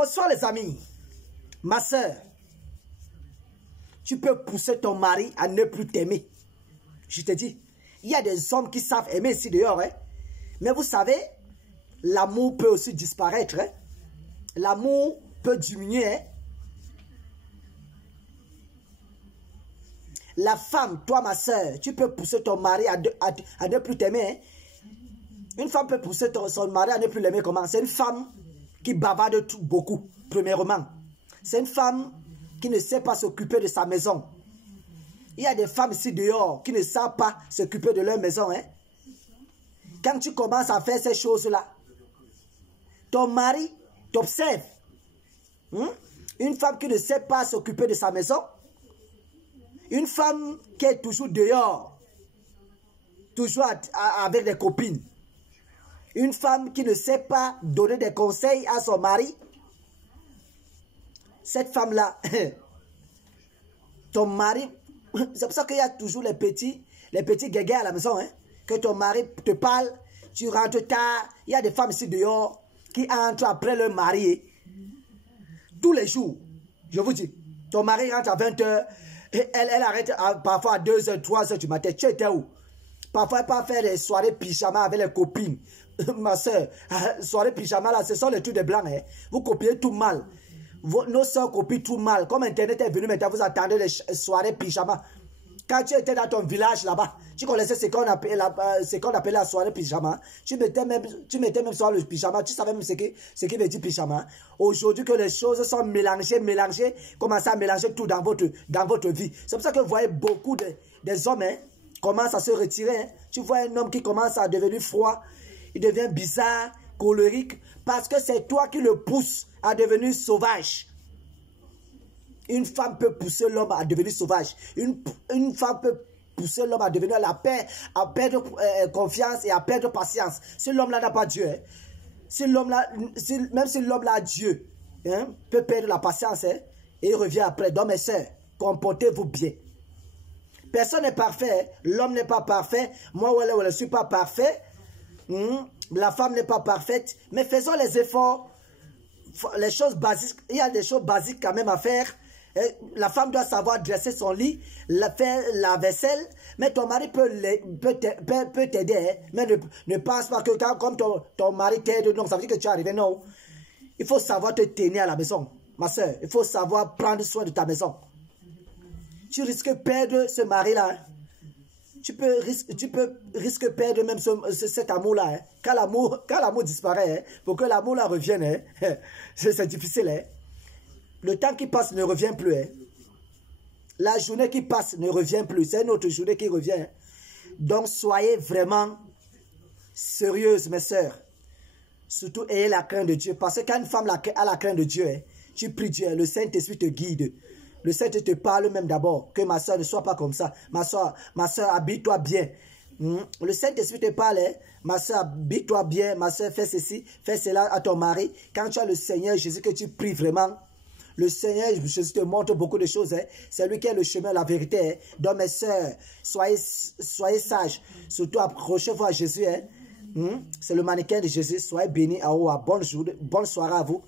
Bonsoir les amis. Ma soeur, tu peux pousser ton mari à ne plus t'aimer. Je te dis, il y a des hommes qui savent aimer ici dehors. Hein? Mais vous savez, l'amour peut aussi disparaître. Hein? L'amour peut diminuer. Hein? La femme, toi ma soeur, tu peux pousser ton mari à ne plus t'aimer. Hein? Une femme peut pousser son mari à ne plus l'aimer comment? C'est une femme qui bavarde beaucoup, premièrement. C'est une femme qui ne sait pas s'occuper de sa maison. Il y a des femmes ici dehors qui ne savent pas s'occuper de leur maison. Hein? Quand tu commences à faire ces choses-là, ton mari t'observe. Une femme qui ne sait pas s'occuper de sa maison, une femme qui est toujours dehors, toujours avec des copines, une femme qui ne sait pas donner des conseils à son mari, cette femme-là, ton mari, c'est pour ça qu'il y a toujours les petits guégués à la maison, hein, que ton mari te parle, tu rentres tard, il y a des femmes ici dehors qui entrent après leur mari, tous les jours, je vous dis, ton mari rentre à 20 h, elle arrête parfois à 2 h, 3 h du matin, tu étais où? Parfois, elle peut faire des soirées pyjama avec les copines. Ma soeur, soirée pyjama là, ce sont les trucs de blancs. Hein. Vous copiez tout mal. Nos soeurs copient tout mal. Comme Internet est venu maintenant, vous attendez les soirées pyjama. Quand tu étais dans ton village là-bas, tu connaissais ce qu'on appelait la soirée pyjama. Tu mettais même sur le pyjama. Tu savais même ce qui veut dire pyjama. Aujourd'hui que les choses sont mélangées, commencez à mélanger tout dans votre vie. C'est pour ça que vous voyez beaucoup des hommes, hein, commencent à se retirer. Hein. Tu vois un homme qui commence à devenir froid. Il devient bizarre, colérique, parce que c'est toi qui le pousses à devenir sauvage. Une femme peut pousser l'homme à devenir sauvage. Une femme peut pousser l'homme à devenir à perdre confiance et à perdre patience. Si l'homme-là n'a pas Dieu, hein, même si l'homme-là a Dieu, hein, peut perdre la patience, hein, et il revient après. Donc mes sœurs, comportez-vous bien. Personne n'est parfait. L'homme n'est pas parfait. Moi, je ne suis pas parfait. La femme n'est pas parfaite, mais faisons les efforts, les choses basiques. Il y a des choses basiques quand même à faire. La femme doit savoir dresser son lit, faire la vaisselle, mais ton mari peut t'aider, hein, mais ne pense pas que comme ton mari t'aide, donc ça veut dire que tu es arrivé, non. Il faut savoir te tenir à la maison, ma soeur. Il faut savoir prendre soin de ta maison. Tu risques de perdre ce mari-là. Hein. Tu peux risquer de perdre même cet amour-là. Hein. Quand l'amour disparaît, hein, pour que l'amour-là revienne, hein, c'est difficile. Hein. Le temps qui passe ne revient plus. Hein. La journée qui passe ne revient plus. C'est une autre journée qui revient. Hein. Donc, soyez vraiment sérieuses, mes sœurs. Surtout, ayez la crainte de Dieu. Parce que quand une femme a la crainte de Dieu, hein, tu pries Dieu, le Saint-Esprit te guide. Le Seigneur te parle même d'abord. Que ma soeur ne soit pas comme ça. Ma soeur, habille-toi bien. Le Saint-Esprit te parle. Hein? Ma soeur, habille-toi bien. Ma soeur, fais ceci, fais cela à ton mari. Quand tu as le Seigneur Jésus, que tu pries vraiment. Le Seigneur Jésus te montre beaucoup de choses. Hein? C'est lui qui est le chemin, la vérité. Hein? Donc mes soeurs, soyez sages. Surtout approchez-vous à Jésus. Hein? C'est le mannequin de Jésus. Soyez bénis. Bonne soirée à vous.